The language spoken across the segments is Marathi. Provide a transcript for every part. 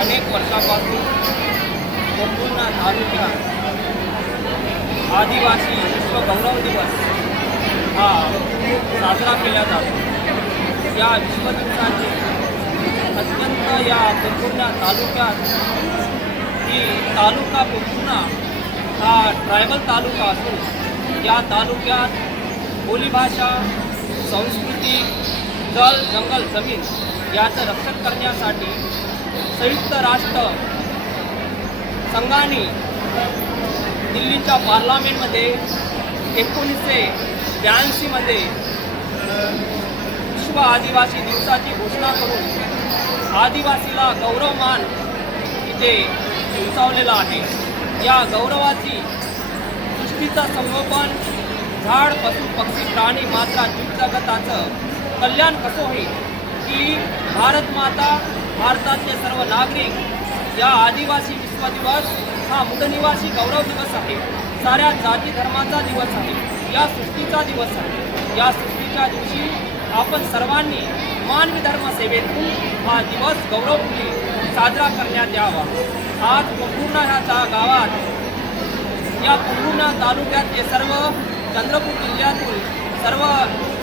अनेक वर्षापासून संपूर्ण तालुका आदिवासी विश्व गौरव दिवस हा साजरा केला जातो. या विश्व दिवसाची अत्यंत या संपूर्ण तालुक्यात ही तालुका पूर्ण हा ट्रायबल तालुका असून या तालुक्यात बोलीभाषा संस्कृती जल जंगल जमीन याचं रक्षण करण्यासाठी संयुक्त राष्ट्र संघाने दिल्लीच्या पार्लमेंटमध्ये एकोणीसशे ब्याऐंशीमध्ये विश्व आदिवासी दिवसाची घोषणा करून आदिवासीला गौरवमान इथे उंचावलेला आहे. या गौरवाची सृष्टीचं संगोपन झाड पशु पक्षी प्राणी मात्रा जीवजगताचं कल्याण कसं होईल की भारत माता भारतातले सर्व नागरिक या आदिवासी विश्व दिवस हा मुदनिवासी गौरव दिवस आहे. साऱ्या जाती धर्माचा दिवस आहे. या सृष्टीचा दिवस आहे. या सृष्टीच्या दिवशी आपण सर्वांनी मानवी धर्म सेवेतून हा दिवस गौरवपूर्वी साजरा करण्यात यावा. आज पूर्ण ह्या गावात या पूर्ण तालुक्यातले सर्व चंद्रपूर जिल्ह्यातील सर्व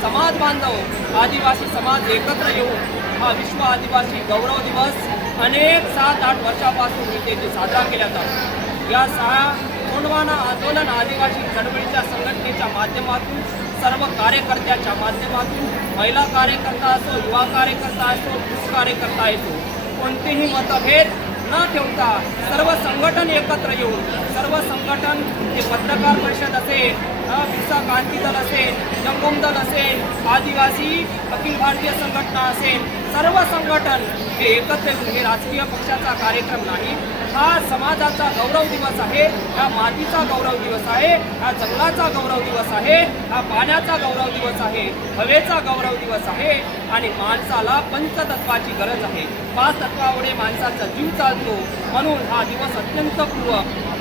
समाज बांधव आदिवासी समाज एकत्र येऊन हा विश्व आदिवासी गौरव दिवस अनेक सात आठ वर्षापासून इथे जे साजरा केला जातो. या सहा कोंडवाना आंदोलन आदिवासी चळवळीच्या संघटनेच्या माध्यमातून सर्व कार्यकर्त्याच्या माध्यमातून महिला कार्यकर्ता असो युवा कार्यकर्ता असो पुरुष कार्यकर्ता असो कोणतेही मतभेद न ठेवता सर्व संघटन एकत्र येऊन सर्व संघटन हे पत्रकार परिषद असेल अ, बिरसा क्रांती दल असेल जंगम दल असेल आदिवासी अखिल भारतीय संघटना असेल सर्व संघटन हे एकत्र येऊन हे राजकीय पक्षाचा कार्यक्रम नाही. हा समाजाचा गौरव दिवस आहे हा मातीचा गौरव दिवस आहे हा जंगलाचा गौरव दिवस आहे हा पाण्याचा गौरव दिवस आहे हवेचा गौरव दिवस आहे आणि माणसाला पंचतत्वाची गरज आहे. पाच तत्वामुळे माणसाचा जीव चालतो म्हणून हा दिवस अत्यंत पूर्व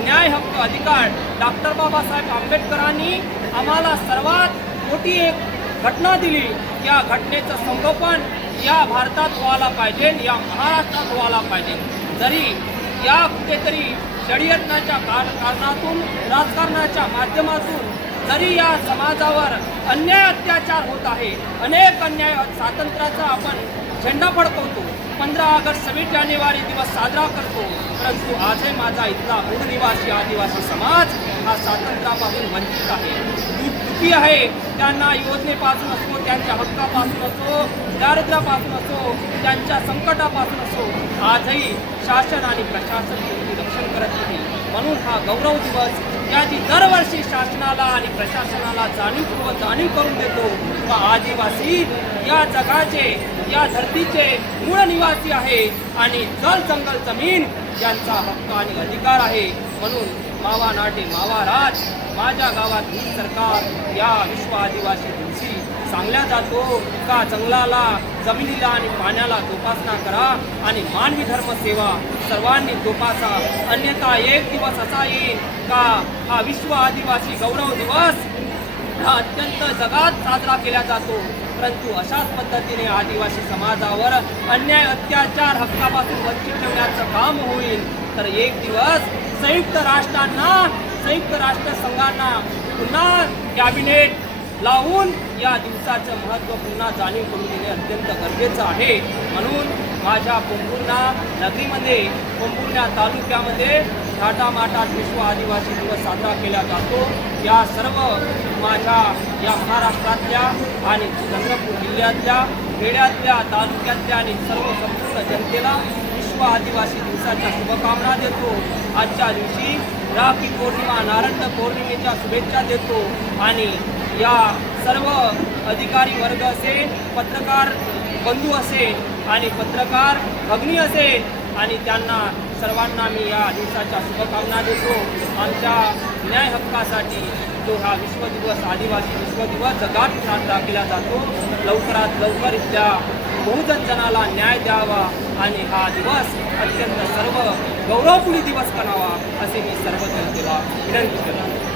न्याय हक्क अधिकार डॉक्टर बाबासाहेब आंबेडकरांनी आम्हाला सर्वात मोठी एक घटना दिली. या घटनेचं संगोपन या भारतात व्हायला पाहिजे या महाराष्ट्रात व्हायला पाहिजे. जरी या कुठेतरी षडयंत्राच्या कारणातून राजकारणाच्या माध्यमातून जरी या समाजावर अन्याय अत्याचार होत आहे अनेक अन्याय स्वातंत्र्याचा आपण झेंडा फडकवतो पंधरा ऑगस्ट सव्वीस जानेवारी दिवस साजरा करतो. परंतु आजही माझा इथला मूळ निवासी आदिवासी समाज हा स्वातंत्र्यापासून वंचित आहे. दुःखी आहे. त्यांना योजनेपासून असो त्यांच्या हक्कापासून असो दारिद्र्यापासून असो त्यांच्या संकटापासून असो आजही शासन आणि प्रशासन रक्षण करत नाही म्हणून हा गौरव दिवस याची दरवर्षी शासनाला आणि प्रशासनाला जाणीवपूर्वक जाणीव करून देतो. का आदिवासी या जगाचे या धरतीचे मूळ निवासी आहे आणि जल जंगल जमीन यांचा हक्क आणि अधिकार आहे. म्हणून मावा नाटे मावा राज माझ्या गावात ही सरकार. या विश्व आदिवासी दिवशी सांगल्या जातो. का जंगलाला जमिनीला आणि पाण्याला जोपासना करा आणि मानवी धर्म सेवा सर्वांनी जोपासा. अन्यथा एक दिवस असा येईल का? हा विश्व आदिवासी गौरव दिवस हा अत्यंत जगात साजरा केला जातो. परंतु अशाच पद्धतीने आदिवासी समाजावर अन्याय अत्याचार हक्कापासून वंचित ठेवण्याचं काम होईल. तर एक दिवस संयुक्त राष्ट्रांना संयुक्त राष्ट्र संघांना पुन्हा कॅबिनेट लावून या दिवसाचं महत्त्व पुन्हा जाणीव करून देणे अत्यंत गरजेचं आहे. म्हणून माझ्या पोंभुर्णा नगरीमध्ये पोंभुर्णा तालुक्यामध्ये थाटामाटात विश्व आदिवासी दिवस साजरा केला जातो. या सर्व माझ्या या महाराष्ट्रातल्या आणि चंद्रपूर जिल्ह्यातल्या खेड्यातल्या तालुक्यातल्या आणि सर्व संपूर्ण जनतेला विश्व आदिवासी दिवसाच्या शुभकामना देतो. आजच्या दिवशी राखी पौर्णिमा नारंग पौर्णिमेच्या शुभेच्छा देतो. आणि या सर्व अधिकारी वर्ग असेल पत्रकार बंधू असेल आणि पत्रकार भग्नी असेल आणि त्यांना सर्वांना मी या दिवसाच्या शुभकामना देतो. आमच्या न्याय हक्कासाठी जो हा विश्व दिवस आदिवासी विश्व दिवस जगात साजरा केला जातो लवकरात लवकर इथल्या बहुजन जनाला न्याय द्यावा आणि हा दिवस अत्यंत सर्व गौरवपूर्ण दिवस करावा असे मी सर्व जनतेला विनंती करतो.